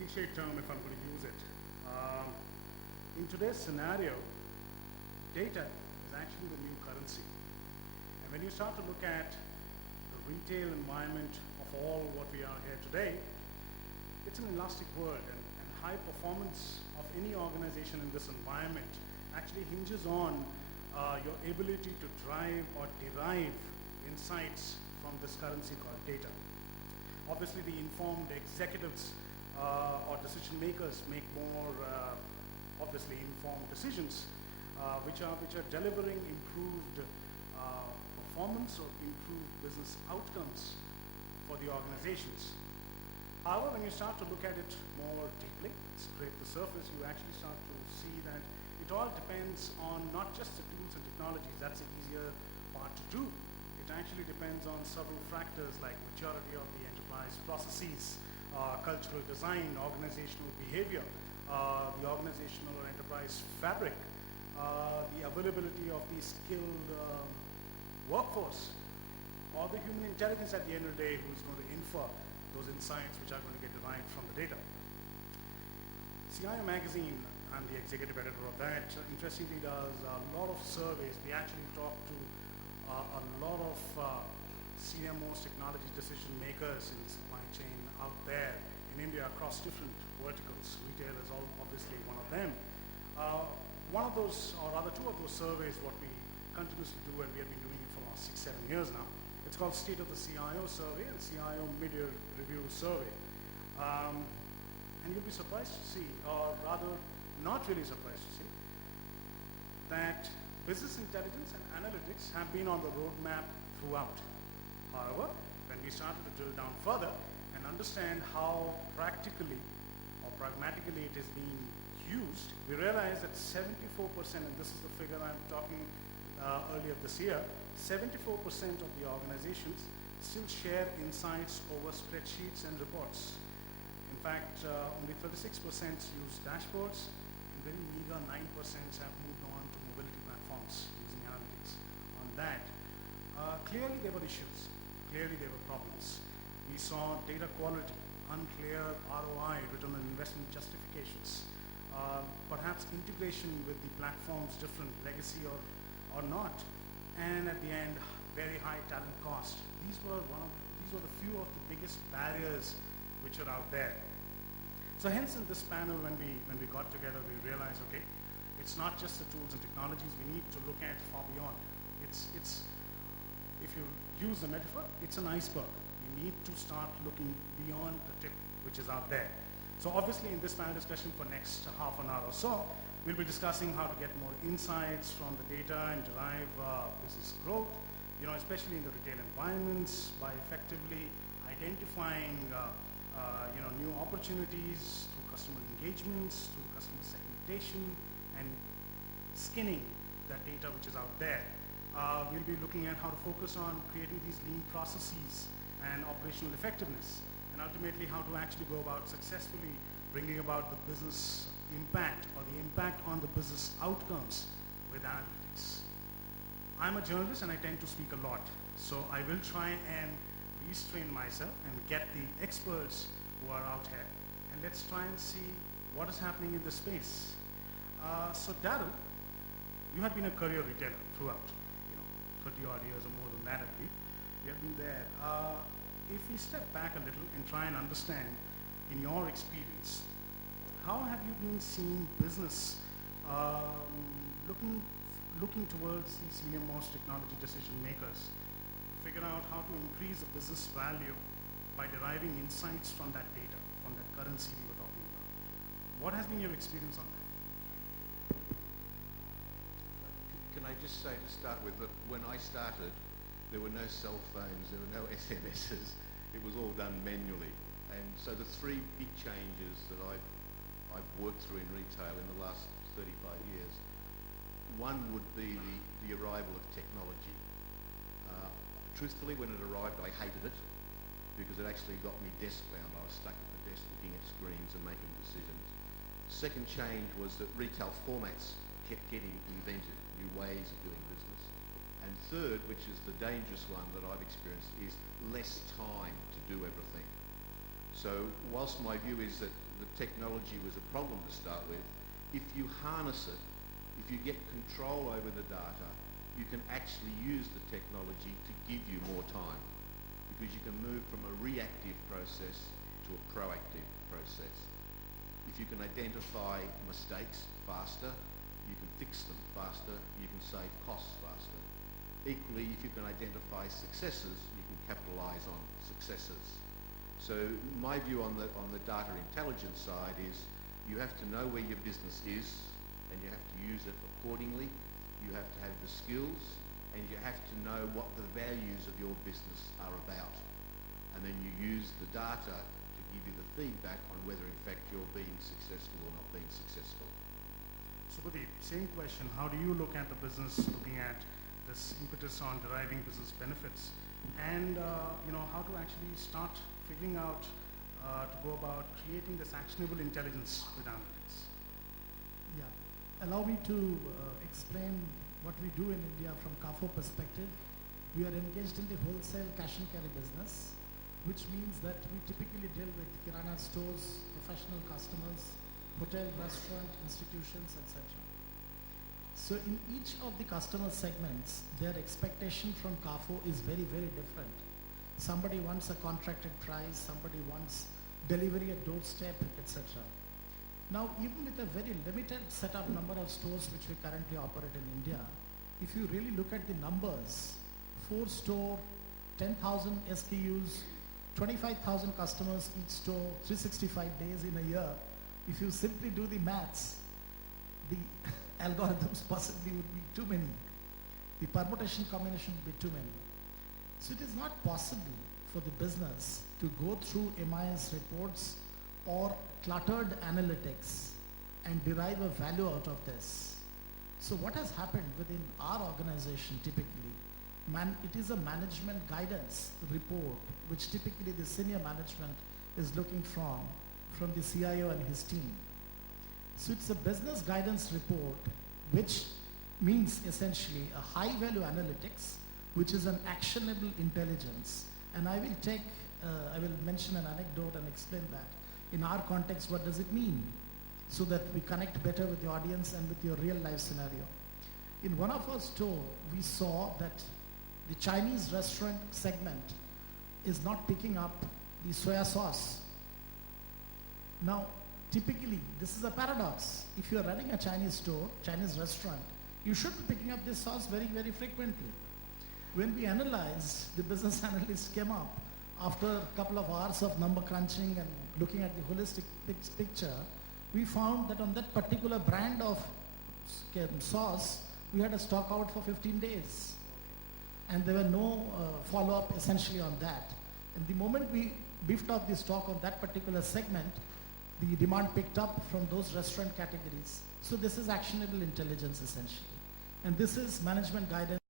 cliche term if I'm going to use it. In today's scenario, data is actually the new currency. And when you start to look at the retail environment of all what we are here today, it's an elastic world, and high performance of any organization in this environment actually hinges on your ability to drive or derive insights from this currency called data. Obviously, the informed executives or decision makers make more obviously informed decisions, which are delivering improved performance or improved business outcomes for the organizations. However, when you start to look at it more deeply, scrape the surface, you actually start to see that it all depends on not just the tools and technologies. That's the easier part to do. It actually depends on several factors like maturity of the enterprise processes, cultural design, organizational behavior, the organizational or enterprise fabric, the availability of the skilled workforce, or the human intelligence at the end of the day who's going to infer those insights which are going to get derived from the data. CIO Magazine, I'm the executive editor of that, interestingly does a lot of surveys. They actually talk to a lot of senior most technology decision makers in supply chain out there in India across different verticals. Retail is obviously one of them. One of those, or rather two of those surveys, what we continuously do, and we have been doing it for the last 6-7 years now. It's called State of the CIO Survey and CIO Mid-Year Review Survey. And you'll be surprised to see, or rather not really surprised to see, that business intelligence and analytics have been on the roadmap throughout. However, when we started to drill down further and understand how practically or pragmatically it is being used, we realized that 74%, and this is the figure I'm talking earlier this year, 74% of the organizations still share insights over spreadsheets and reports. In fact, only 36% use dashboards, and very meager 9% have moved on to mobility platforms using analytics on that. Clearly there were issues. Clearly there were problems. We saw data quality, unclear ROI, return on investment justifications, perhaps integration with the platforms different, legacy or not. And at the end, very high talent cost. These were the few of the biggest barriers which are out there. So hence in this panel, when we got together, we realized, okay, it's not just the tools and technologies. We need to look at far beyond. It's if you use the metaphor, it's an iceberg. We need to start looking beyond the tip which is out there. So obviously in this panel discussion for next half an hour or so, we'll be discussing how to get more insights from the data and derive business growth, especially in the retail environments by effectively identifying new opportunities through customer engagements, through customer segmentation, and skinning that data which is out there. We'll be looking at how to focus on creating these lean processes and operational effectiveness, and ultimately how to actually go about successfully bringing about the business impact or the impact on the business outcomes with analytics. I'm a journalist and I tend to speak a lot, so I will try and restrain myself and get the experts who are out here, and let's try and see what is happening in this space. So Daryl, you have been a career retailer throughout, 30 odd years or more than that I believe. You have been there. If we step back a little and try and understand in your experience, how have you been seeing business looking towards the senior most technology decision makers to figure out how to increase the business value by deriving insights from that data, from that currency we were talking about? What has been your experience on that? Can I just say to start with that when I started, there were no cell phones, there were no SMSs, it was all done manually. And so the three big changes that I've worked through in retail in the last 35 years, one would be the arrival of technology. Truthfully, when it arrived, I hated it because it actually got me desk-bound. I was stuck at the desk looking at screens and making decisions. Second change was that retail formats kept getting invented, new ways of doing business. And third, which is the dangerous one that I've experienced, is less time to do everything. So whilst my view is that the technology was a problem to start with, if you harness it, if you get control over the data, you can actually use the technology to give you more time, because you can move from a reactive process to a proactive process. If you can identify mistakes faster, you can fix them faster, you can save costs faster. Equally, if you can identify successes, you can capitalise on successes. So my view on the data intelligence side is you have to know where your business is and you have to use it accordingly. You have to have the skills and you have to know what the values of your business are about. And then you use the data to give you the feedback on whether in fact you're being successful or not being successful. Subhadeep, same question. How do you look at the business, looking at this impetus on deriving business benefits, and how to actually start figuring out to go about creating this actionable intelligence with analytics? Yeah. Allow me to explain what we do in India from CAFO perspective. We are engaged in the wholesale cash and carry business, which means that we typically deal with kirana stores, professional customers, hotel, restaurant, institutions, etc. So in each of the customer segments, their expectation from CAFO is very, very different. Somebody wants a contracted price, somebody wants delivery at doorstep, etc. Now, even with a very limited set of number of stores which we currently operate in India, if you really look at the numbers, 4 store, 10,000 SKUs, 25,000 customers each store, 365 days in a year, if you simply do the maths, the algorithms possibly would be too many. The permutation combination would be too many. So it is not possible for the business to go through MIS reports or cluttered analytics and derive a value out of this. So what has happened within our organization typically, it is a management guidance report which typically the senior management is looking from the CIO and his team. So it's a business guidance report which means essentially a high value analytics which is an actionable intelligence. And I will mention an anecdote and explain that. In our context, what does it mean? So that we connect better with the audience and with your real life scenario. In one of our store, we saw that the Chinese restaurant segment is not picking up the soya sauce. Now, typically, this is a paradox. If you are running a Chinese store, Chinese restaurant, you should be picking up this sauce very, very frequently. When we analyzed, the business analyst came up after a couple of hours of number crunching and looking at the holistic picture, we found that on that particular brand of sauce, we had a stock out for 15 days. And there were no follow-up essentially on that. And the moment we beefed up the stock on that particular segment, the demand picked up from those restaurant categories. So this is actionable intelligence essentially. And this is management guidance.